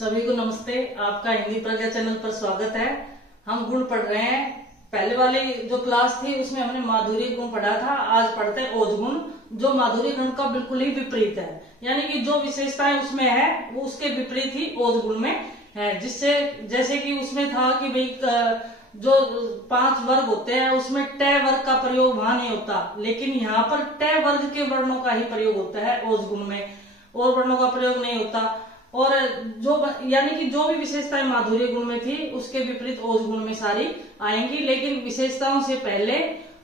सभी को नमस्ते। आपका हिंदी प्रज्ञा चैनल पर स्वागत है। हम गुण पढ़ रहे हैं। पहले वाली जो क्लास थी उसमें हमने माधुर्य गुण पढ़ा था। आज पढ़ते हैं ओज गुण, जो माधुर्य गुण का बिल्कुल ही विपरीत है। यानी कि जो विशेषताएं उसमें है वो उसके विपरीत ही ओज गुण में है। जिससे जैसे कि उसमें था कि भाई जो 5 वर्ग होते हैं उसमें ट वर्ग का प्रयोग वहां नहीं होता, लेकिन यहाँ पर ट वर्ग के वर्णों का ही प्रयोग होता है ओज गुण में, और वर्णों का प्रयोग नहीं होता। और जो यानी कि जो भी विशेषताएं माधुर्य गुण में थी उसके विपरीत ओज गुण में सारी आएंगी। लेकिन विशेषताओं से पहले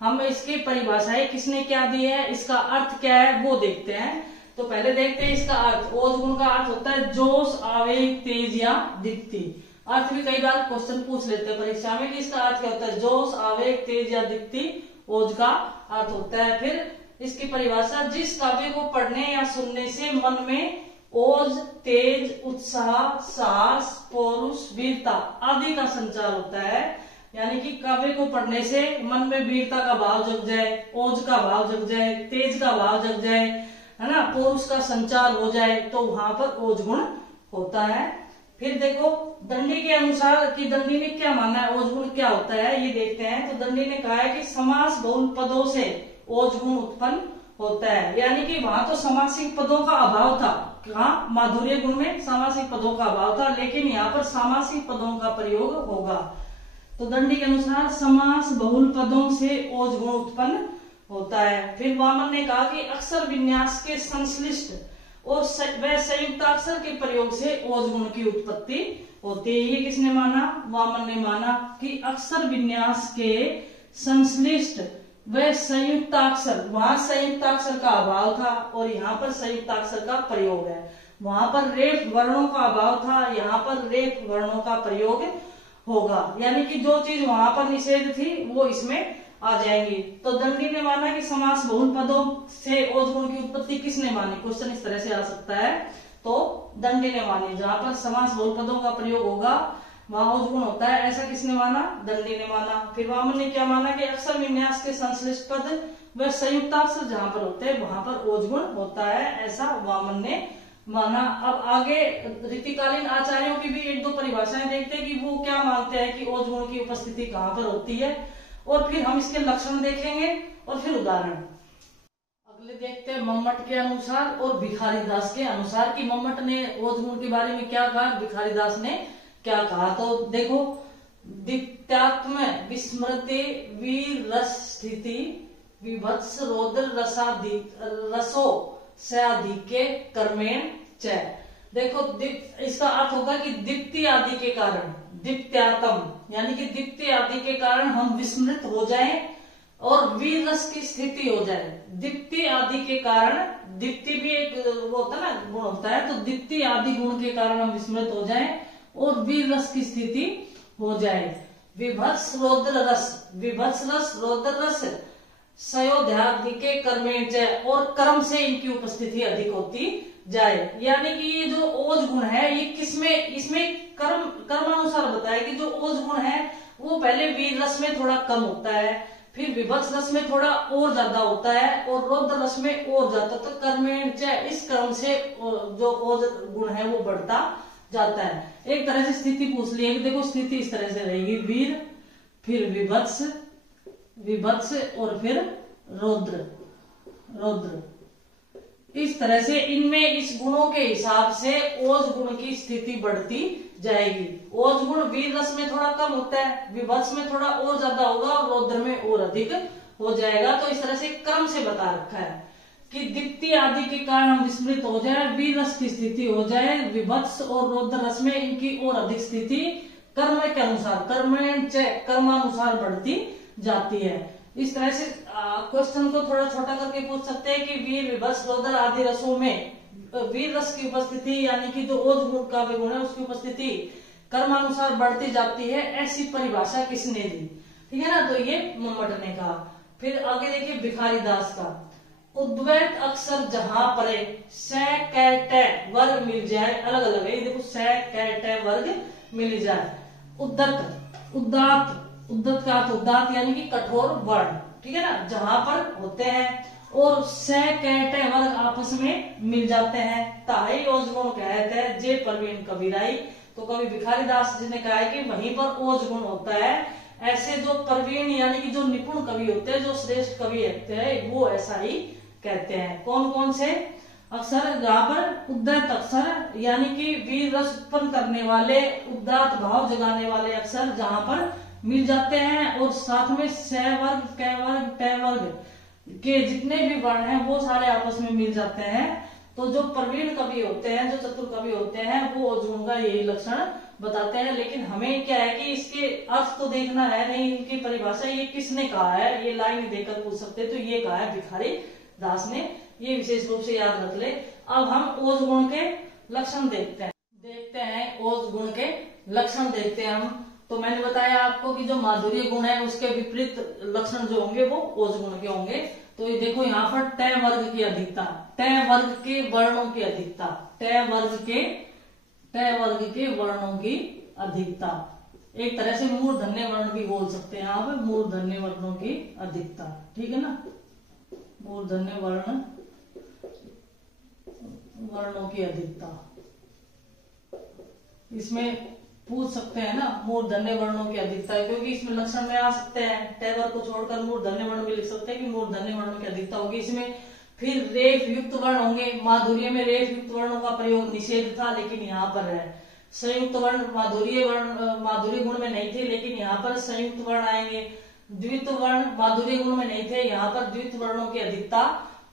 हम इसकी परिभाषाएं किसने क्या दी है, इसका अर्थ क्या है वो देखते हैं। तो पहले देखते हैं इसका अर्थ। ओज गुण का अर्थ होता है जोश, आवेग, तेज या दीप्ति। अर्थ भी कई बार क्वेश्चन पूछ लेते हैं परीक्षा में कि इसका अर्थ क्या होता है। जोश, आवेग, तेज या दीप्ति ओज का अर्थ होता है। फिर इसकी परिभाषा, जिस काव्य को पढ़ने या सुनने से मन में ओज, तेज, उत्साह, साहस, पौरुष, वीरता आदि का संचार होता है। यानी कि काव्य को पढ़ने से मन में वीरता का भाव जग जाए, ओज का भाव जग जाए, तेज का भाव जग जाए, है ना, पौरुष का संचार हो जाए, तो वहां पर ओज गुण होता है। फिर देखो दंडी के अनुसार कि दंडी ने क्या माना है, ओज गुण क्या होता है ये देखते हैं। तो दंडी ने कहा है कि समास बहुल पदों से ओज गुण उत्पन्न होता है। यानी कि वहां तो समासिक पदों का अभाव था, कहा माधुर्य गुण में समासिक पदों का अभाव था, लेकिन यहाँ पर सामासिक पदों का प्रयोग होगा। तो दंडी के अनुसार समास बहुल पदों से ओज गुण उत्पन्न होता है। फिर वामन ने कहा कि अक्षर विन्यास के संश्लिष्ट और वह संयुक्ताक्षर के प्रयोग से ओज गुण की उत्पत्ति होती है। ये किसने माना? वामन ने माना कि अक्षर विन्यास के संश्लिष्ट वह संयुक्ताक्षर, वहां संयुक्ताक्षर का अभाव था और यहाँ पर संयुक्ताक्षर का प्रयोग है। वहां पर रेफ वर्णों का अभाव था, यहाँ पर रेफ वर्णों का प्रयोग होगा। यानी कि जो चीज वहां पर निषेध थी वो इसमें आ जाएंगी। तो दंडी ने माना कि समास बहुल पदों से ओज गुण की उत्पत्ति किसने मानी? क्वेश्चन इस तरह से आ सकता है। तो दंडी ने मानी, जहां पर समास बहुल पदों का प्रयोग होगा वहां ओज गुण होता है, ऐसा किसने माना? दंडी ने माना। फिर वामन ने क्या माना कि अक्षर विन्यास के संश्लिष्ट पद व संयुक्ताक्षर जहां पर होते हैं वहां पर ओज गुण होता है, ऐसा वामन ने माना। अब आगे रीतिकालीन आचार्यों की भी 1-2 परिभाषाएं देखते हैं कि वो क्या मानते हैं कि ओज गुण की उपस्थिति कहां पर होती है, और फिर हम इसके लक्षण देखेंगे और फिर उदाहरण। अगले देखते हैं मम्मट के अनुसार और भिखारी दास के अनुसार कि मम्मट ने ओज गुण के बारे में क्या कहा, भिखारी दास ने क्या कहा। तो देखो, दित्यात्म विस्मृति वीर रस स्थिति विभत्स रौद्र रसादि रसो सयाधिके कर्मेण च। देखो इसका अर्थ होगा कि दीप्ति आदि के कारण, दीप्त्यात्म यानी कि दीप्ति आदि के कारण हम विस्मृत हो जाएं और वीर रस की स्थिति हो जाए। दीप्ति आदि के कारण, दीप्ति भी एक वो होता है ना, गुण होता है, तो दीप्ति आदि गुण के कारण हम विस्मृत हो जाएं और वीर रस की स्थिति हो जाए। विभत्स रौद्र रस, विभत्स रस, रौद्र रस सयोध्याधिके कर्मेण च, और कर्म से इनकी उपस्थिति अधिक होती जाए। यानी कि ये जो ओज गुण है ये किसमें, इसमें कर्मानुसार बताया कि जो ओज गुण है वो पहले वीर रस में थोड़ा कम होता है, फिर विभत्स रस में थोड़ा और ज्यादा होता है, और रौद्र रस में और ज्यादा। तो कर्मेण च, इस क्रम से जो ओज गुण है वो बढ़ता जाता है। एक तरह से स्थिति पूछ ली है कि देखो स्थिति इस तरह से रहेगी, वीर, फिर विभत्स, विभत्स और फिर रौद्र, रौद्र। इस तरह से इनमें इस गुणों के हिसाब से ओज गुण की स्थिति बढ़ती जाएगी। ओज गुण वीर रस में थोड़ा कम होता है, विभत्स में थोड़ा और ज्यादा होगा और रौद्र में और अधिक हो जाएगा। तो इस तरह से क्रम से बता रखा है कि दीप्ति आदि के कारण हम विस्मृत हो जाए, वीर रस की स्थिति हो जाए, विभत्स और रौद्र रस में इनकी और अधिक स्थिति कर्म के अनुसार, कर्मेण च, कर्मानुसार बढ़ती जाती है। इस तरह से क्वेश्चन को थोड़ा छोटा करके पूछ सकते हैं कि वीर, विभत्स, रौद्र आदि रसों में वीर रस की उपस्थिति यानी कि जो ओज गुण का गुण है उसकी उपस्थिति कर्मानुसार बढ़ती जाती है, ऐसी परिभाषा किसने दी? ठीक है ना, तो ये मम्मट ने कहा। फिर आगे देखिए भिखारी दास का, उद्वैत अक्षर जहां परे स क ट वर्ग मिल जाए, अलग अलग है, देखो स क ट वर्ग मिल जाए। उद्दत, उदात, उद्दत का अर्थ उदात यानी कि कठोर वर्ण, ठीक है ना, जहां पर होते हैं, और स कै टे वर्ग आपस में मिल जाते हैं, ताई ओज गुण कहते हैं जे प्रवीण कबीराई। तो कवि भिखारी दास जी ने कहा है कि वहीं पर ओज गुण होता है। ऐसे जो प्रवीण यानी कि जो निपुण कवि होते हैं, जो श्रेष्ठ कवि होते हैं, वो ऐसा ही कहते हैं। कौन कौन से अक्षर? जहां पर उद्यत अक्षर यानी कि वीर रस उत्पन्न करने वाले, उदात्त भाव जगाने वाले अक्षर जहां पर मिल जाते हैं, और साथ में स वर्ग, कै वर्ग, टे वर्ग के जितने भी वर्ण हैं वो सारे आपस में मिल जाते हैं। तो जो प्रवीण कवि होते हैं, जो चतुर कवि होते हैं, वो ओज गुण का यही लक्षण बताते हैं। लेकिन हमें क्या है कि इसके अर्थ तो देखना है नहीं, इनकी परिभाषा ये किसने कहा है, ये लाइन देकर पूछ सकते, तो ये कहा है भिखारी दास ने, ये विशेष रूप से याद रख ले। अब हम ओज गुण के लक्षण देखते हैं ओज गुण के लक्षण देखते हैं हम। तो मैंने बताया आपको कि जो माधुर्य गुण है उसके विपरीत लक्षण जो होंगे वो ओज गुण के होंगे। तो ये देखो यहाँ पर टे वर्ग की अधिकता, टे वर्ग के वर्णों की अधिकता, टे वर्ग के वर्णों की अधिकता, एक तरह से मूर्धन्य वर्ण भी बोल सकते हैं आप, मूर्धन्य वर्णों की अधिकता, ठीक है ना, मूर्धन्य वर्णों की अधिकता। इसमें पूछ सकते हैं ना मूर्धन्य वर्णों की अधिकता, क्योंकि इसमें लक्षण में आ सकते हैं, टे वर्ग को छोड़कर मूर्धन्य वर्ण भी लिख सकते हैं कि मूर्धन्य वर्णों की अधिकता होगी। इसमें फिर रेफ युक्त वर्ण होंगे। माधुर्य में रेफ युक्त वर्णों का प्रयोग निषेध था, लेकिन यहाँ पर है। संयुक्त वर्ण माधुर्य गुण में नहीं थे, लेकिन यहाँ पर संयुक्त वर्ण आएंगे। द्वित वर्ण माधुर्य गुण में नहीं थे, यहाँ पर द्वित वर्णों की अधिकता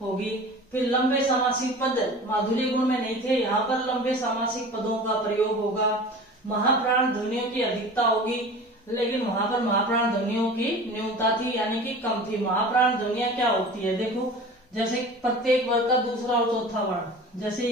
होगी। फिर लंबे समासिक पद माधुर्य गुण में नहीं थे, यहाँ पर लंबे समासिक पदों का प्रयोग होगा। महाप्राण ध्वनियों की अधिकता होगी, लेकिन वहां पर महाप्राण ध्वनियों की न्यूनता थी, यानी कि कम थी। महाप्राण ध्वनियां क्या होती है, देखो जैसे प्रत्येक वर्ग का दूसरा और चौथा वर्ण, जैसे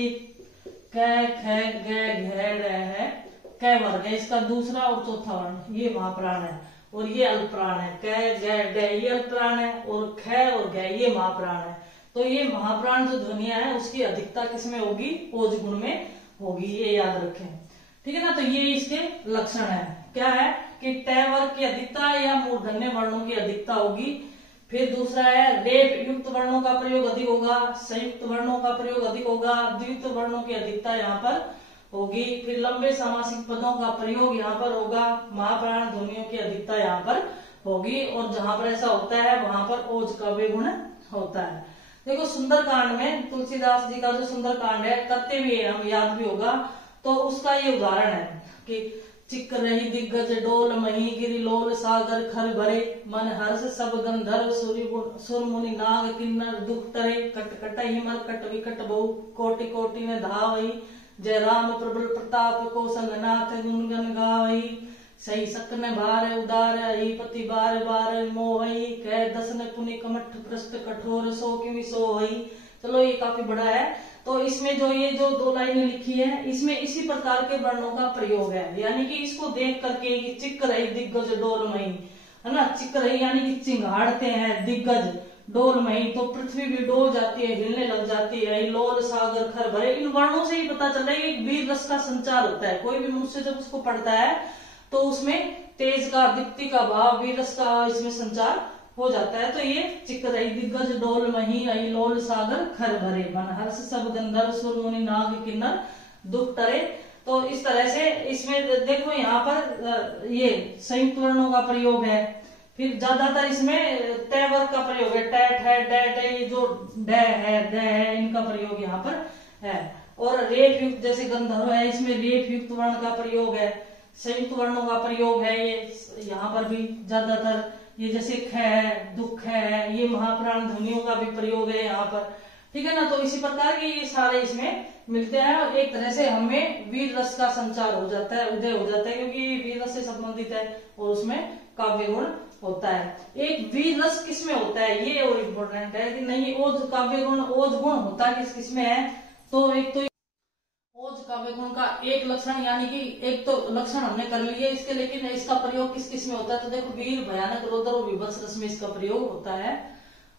क, ख, ग, घ, ड़ है, क वर्ग है, इसका दूसरा और चौथा वर्ण ये महाप्राण है, और ये अल्पप्राण है। क, ग, ड ये अल्पप्राण है, और ख और ग ये महाप्राण है। तो ये महाप्राण जो ध्वनियां है उसकी अधिकता किसमें होगी, ओज गुण में होगी, ये याद रखें, ठीक है ना। तो ये इसके लक्षण है, क्या है कि टे वर्ग की अधिकता या मूर्धन्य वर्णों की अधिकता होगी। फिर दूसरा है रेफ युक्त वर्णों का प्रयोग अधिक होगा, संयुक्त वर्णों का प्रयोग अधिक होगा, द्वित वर्णों की अधिकता यहाँ पर होगी। फिर लंबे सामासिक पदों का प्रयोग यहाँ पर होगा, महाप्राण ध्वनियों की अधिकता यहाँ पर होगी, और जहां पर ऐसा होता है वहां पर ओज का भी गुण होता है। देखो सुंदरकांड में तुलसीदास जी का जो सुंदरकांड है, करते भी है हम, याद भी होगा, तो उसका ये उदाहरण है कि चिक रही दिग्गज डोल मही गिरि लोल सागर खर भरे, मन हर्ष सब गंधर्व सुर मुनि नाग किन्नर दुख टरे, कट कट ही मर कट विकट बहु कोटि कोटि में धावई, जय राम प्रबल प्रताप को संगनाथ गुणगन गावई, सही सकन भार उदार ही पति बार बार मोहई, कह दसन पुनि कमठ पृष्ठ कठोर सो कि सोहई। चलो ये काफी बड़ा है। तो इसमें जो ये जो दो लाइनें लिखी है, इसमें इसी प्रकार के वर्णों का प्रयोग है, यानी कि इसको देख करके कि चिक रही दिग्गज डोलमयी, है ना, चिक रही यानी कि चिंगाड़ते हैं, दिग्गज डोलमयी तो पृथ्वी भी डोल जाती है, हिलने लग जाती है, लोल सागर खर भरे। इन वर्णों से ही पता चल रहा है कि वीर रस का संचार होता है। कोई भी मनुष्य जब उसको पढ़ता है तो उसमें तेज का, दीप्ति का भाव, वीर रस का इसमें संचार हो जाता है। तो ये चिक रही दिग्गज डोल मही आई लोल सागर खर भरे, मन हर्ष सब गंधर्व सुर मुनि नाग किन्नर दुख टरे। तो इस तरह से इसमें देखो यहाँ पर ये संयुक्त वर्णों का प्रयोग है। फिर ज्यादातर इसमें टे वर्ग का प्रयोग है, टैट है, डैट है, ये जो ड है, द है, इनका प्रयोग यहाँ पर है। और रेफ युक्त जैसे गंधर्व है, इसमें रेफ युक्त वर्ण का प्रयोग है, संयुक्त वर्णों का प्रयोग है ये यहाँ पर भी ज्यादातर। ये जैसे ख है, दुख है, ये महाप्राण ध्वनियों का भी प्रयोग है यहाँ पर, ठीक है ना। तो इसी प्रकार के ये सारे इसमें मिलते हैं, और एक तरह से हमें वीर रस का संचार हो जाता है, उदय हो जाता है, क्योंकि ये वीर रस से संबंधित है और उसमें काव्य गुण होता है। एक वीर रस किसमें होता है, ये और इम्पोर्टेंट है कि नहीं, ओज काव्य गुण, ओज गुण होता है किसमें है। तो एक तो ओज काव्य गुण का एक लक्षण, यानी कि एक तो लक्षण हमने कर लिए इसके, लेकिन इसका प्रयोग किस किस में होता है। तो देखो वीर भयानक रौद्र और विभत्स रस में इसका प्रयोग होता है।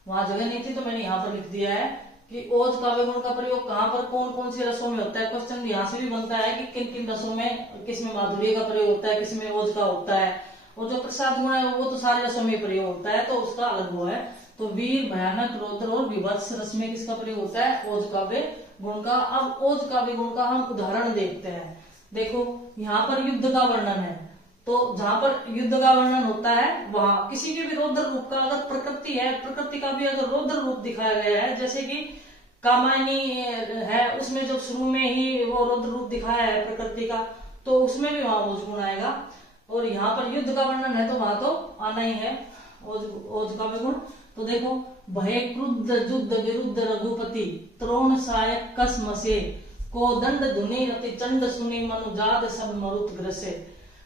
वहां जगह नहीं थी तो मैंने यहाँ पर लिख दिया है कि ओज काव्य गुण का प्रयोग कहाँ पर, कौन कौन सी रसों में होता है। क्वेश्चन यहाँ से भी बनता है कि किन किन रसों में, किसमें माधुर्य का प्रयोग होता है, किसमें ओज का होता है। और जो प्रसाद गुण है वो तो सारे रसों में प्रयोग होता है, तो उसका अलग वो है। तो वीर, भयानक, रौद्र और विभत्स रस में किसका प्रयोग होता है? ओज काव्य गुण का। अब ओज काव्य गुण का हम उदाहरण देखते हैं। देखो यहाँ पर युद्ध का वर्णन है, तो जहां पर युद्ध का वर्णन होता है वहां किसी के भी रौद्र रूप का, अगर प्रकृति है, प्रकृति का भी अगर रौद्र रूप दिखाया गया है, जैसे कि कामायनी है, उसमें जब शुरू में ही वो रौद्र रूप दिखाया है प्रकृति का, तो उसमें भी वहां ओज गुण आएगा। और यहाँ पर युद्ध का वर्णन है तो वहां तो आना ही है ओज का गुण। तो देखो, भय क्रुद्ध युद्ध विरुद्ध रघुपति, त्रोण सहायक कसम से, को दंड धुनि अति चंड सुनि मनुजाद सब मरुत ग्रसे।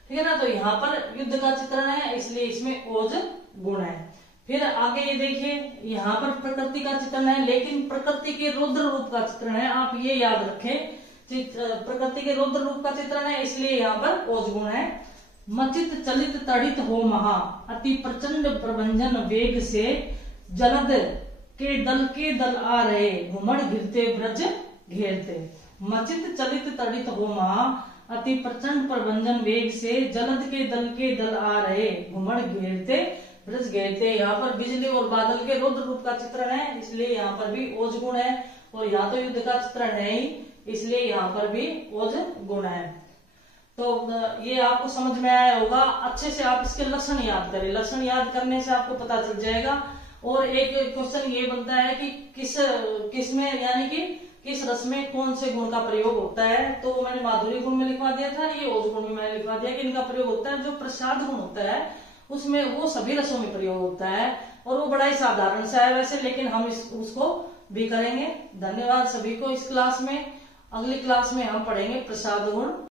ठीक है ना, तो यहाँ पर युद्ध का चित्रण है, इसलिए इसमें ओज गुण है। फिर आगे ये देखिए, यहाँ पर प्रकृति का चित्रण है, लेकिन प्रकृति के रौद्र रूप का चित्रण है। आप ये याद रखें, प्रकृति के रौद्र रूप का चित्रण है, इसलिए यहाँ पर ओज गुण है। मचित चलित तड़ित हो महा, अति प्रचंड प्रभंजन वेग से, जलद के दल आ रहे, घुमड़ घिरते ब्रज घेरते। मचित चलित तड़ित हो महा, अति प्रचंड प्रभंजन वेग से, जलद के दल आ रहे, घुमड़ घेरते ब्रज घेरते। यहाँ पर बिजली और बादल के रौद्र रूप का चित्रण है, इसलिए यहाँ पर भी ओज गुण है। और यहाँ तो युद्ध का चित्रण है ही, इसलिए यहाँ पर भी ओज गुण है। तो ये आपको समझ में आया होगा। अच्छे से आप इसके लक्षण याद करें, लक्षण याद करने से आपको पता चल जाएगा। और एक क्वेश्चन ये बनता है कि किस में, यानी कि किस रस में कौन से गुण का प्रयोग होता है। तो मैंने माधुरी गुण में लिखवा दिया था, ये ओज गुण में मैंने लिखवा दिया कि इनका प्रयोग होता है। जो प्रसाद गुण होता है उसमें वो सभी रसों में प्रयोग होता है, और वो बड़ा ही साधारण सा है वैसे, लेकिन हम उसको भी करेंगे। धन्यवाद सभी को इस क्लास में। अगली क्लास में हम पढ़ेंगे प्रसाद गुण।